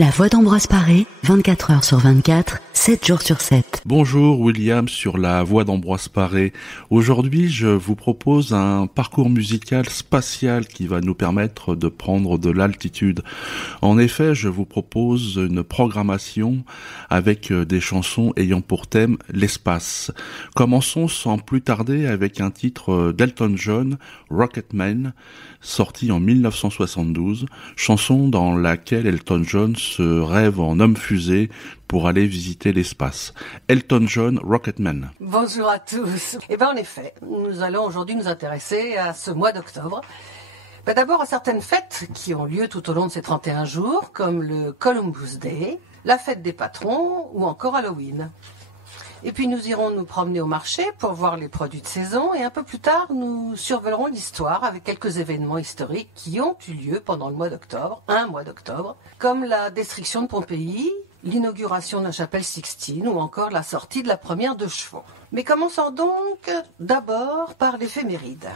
La voix d'Ambroise Paré, 24 heures sur 24, 7 jours sur 7. Bonjour William sur la voix d'Ambroise Paré. Aujourd'hui, je vous propose un parcours musical spatial qui va nous permettre de prendre de l'altitude. En effet, je vous propose une programmation avec des chansons ayant pour thème l'espace. Commençons sans plus tarder avec un titre d'Elton John, Rocketman, sorti en 1972, chanson dans laquelle Elton John se rêve en homme fusée pour aller visiter l'espace. Elton John, Rocketman. Bonjour à tous. En effet, nous allons aujourd'hui nous intéresser à ce mois d'octobre. D'abord à certaines fêtes qui ont lieu tout au long de ces 31 jours, comme le Columbus Day, la fête des patrons ou encore Halloween. Et puis nous irons nous promener au marché pour voir les produits de saison et un peu plus tard nous survolerons l'histoire avec quelques événements historiques qui ont eu lieu pendant le mois d'octobre, un mois d'octobre, comme la destruction de Pompéi, l'inauguration de la chapelle Sixtine ou encore la sortie de la première de chevaux. Mais commençons donc d'abord par l'éphéméride.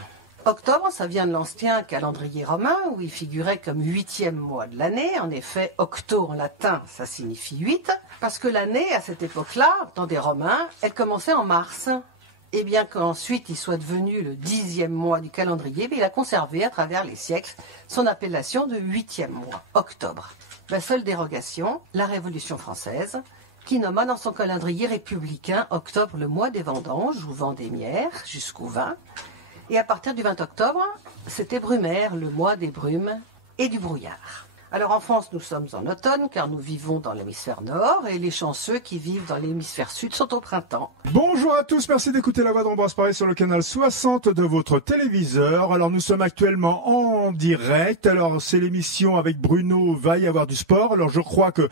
Octobre, ça vient de l'ancien calendrier romain où il figurait comme 8e mois de l'année. En effet, octo en latin, ça signifie 8, parce que l'année, à cette époque-là, dans des Romains, elle commençait en mars. Et bien qu'ensuite il soit devenu le 10e mois du calendrier, il a conservé à travers les siècles son appellation de 8e mois, octobre. La seule dérogation, la Révolution française, qui nomma dans son calendrier républicain octobre le mois des vendanges ou vendémiaires jusqu'au 20. Et à partir du 20 octobre, c'était Brumaire, le mois des brumes et du brouillard. Alors en France, nous sommes en automne car nous vivons dans l'hémisphère nord et les chanceux qui vivent dans l'hémisphère sud sont au printemps. Bonjour à tous, merci d'écouter la voix d'Ambroise Paré sur le canal 60 de votre téléviseur. Alors nous sommes actuellement en direct. Alors c'est l'émission avec Bruno, va y avoir du sport. Alors je crois que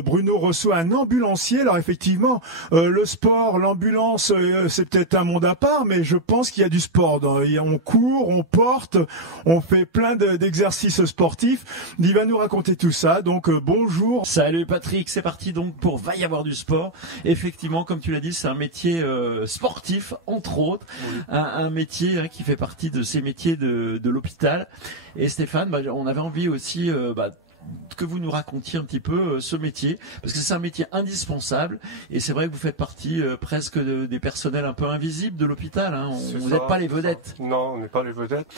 Bruno reçoit un ambulancier. Alors effectivement, le sport, l'ambulance, c'est peut-être un monde à part, mais je pense qu'il y a du sport. On court, on porte, on fait plein d'exercices sportifs. Il va nous raconter tout ça, donc bonjour. Salut Patrick, c'est parti donc pour Va y avoir du sport. Effectivement, comme tu l'as dit, c'est un métier sportif, entre autres, oui. un métier qui fait partie de ces métiers de l'hôpital. Et Stéphane, on avait envie aussi que vous nous racontiez un petit peu ce métier, parce que c'est un métier indispensable, et c'est vrai que vous faites partie presque des personnels un peu invisibles de l'hôpital, hein. Vous n'êtes pas les vedettes. Non, on n'est pas les vedettes.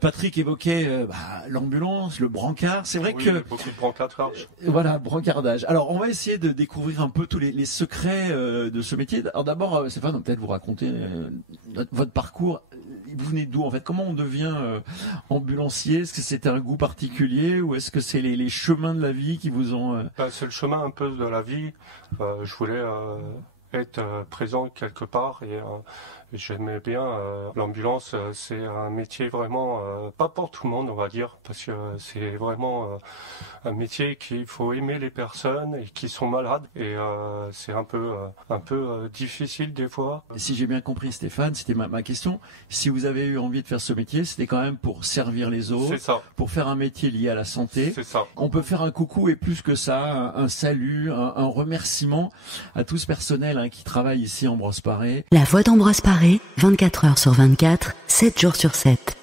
Patrick évoquait l'ambulance, le brancard, c'est vrai que... beaucoup de brancardage. Voilà, brancardage. Alors on va essayer de découvrir un peu tous les secrets de ce métier. Alors d'abord, Stéphane, peut-être vous raconter votre parcours. Vous venez d'où en fait? Comment on devient ambulancier? Est-ce que c'était un goût particulier ou est-ce que c'est les chemins de la vie qui vous ont... C'est le chemin un peu de la vie. Je voulais être présent quelque part et j'aimais bien l'ambulance. C'est un métier vraiment pas pour tout le monde, on va dire, parce que c'est vraiment un métier qu'il faut aimer les personnes et qui sont malades et c'est un peu difficile des fois. Et si j'ai bien compris Stéphane, c'était ma question. Si vous avez eu envie de faire ce métier, c'était quand même pour servir les autres, c'est ça. Pour faire un métier lié à la santé. C'est ça. On peut faire un coucou et plus que ça, un salut, un remerciement à tout ce personnel qui travaille ici à Ambroise Paré. La voix d'Ambroise Paré, 24 heures sur 24, 7 jours sur 7.